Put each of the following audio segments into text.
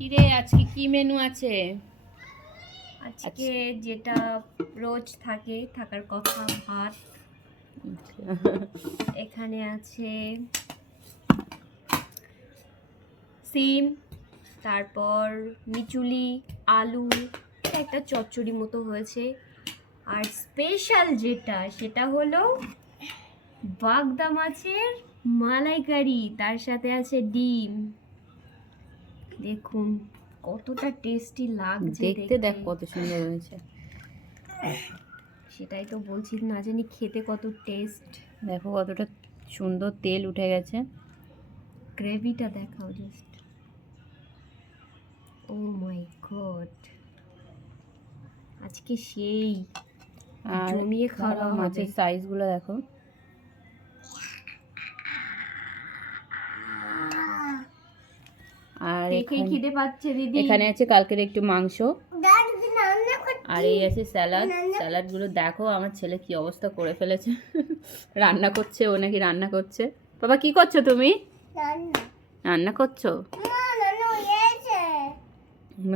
কিরে আজকে কি মেনু আছে? আজকে যেটা রোজ থাকার কথা, ভাত। এখানে আছে সিম, তারপর মিচুলি, আলু, একটা চচ্চড়ি মতো হয়েছে। আর স্পেশাল যেটা সেটা হলো বাগদা মাছের মালাইকারি, তার সাথে আছে ডিম। দেখুন কতটা টেস্টি লাগছে দেখতে দেখ কত সুন্দর হয়েছে। সেটাই তো বলছি, না জানি খেতে কত টেস্ট। দেখো কতটা সুন্দর তেল উঠে গেছে। গ্রেভিটা দেখাও জাস্ট। ও মাই গড, আজকে সেই আর জমিয়ে খাওয়া হবে। মাছের সাইজগুলো দেখো। আর দেখেই খিদে পাচ্ছে দিদি। এখানে আছে কালকের একটু মাংস, আর এই আছে স্যালাডগুলো দেখো আমার ছেলে কি অবস্থা করে ফেলেছে। রান্না করছে, ও নাকি রান্না করছে। বাবা কি করছো তুমি? রান্না করছো?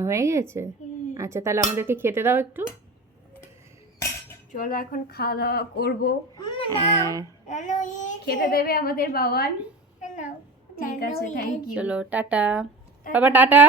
হয়ে গেছে। আচ্ছা তাহলে আমাদেরকে খেতে দাও একটু। চলো এখন খাওয়া দাওয়া করবো। হ্যাঁ খেতে দেবে আমাদের বাবান? ঠিক আছে, থ্যাংক ইউ। চলো টাটা। বাবা টাটা।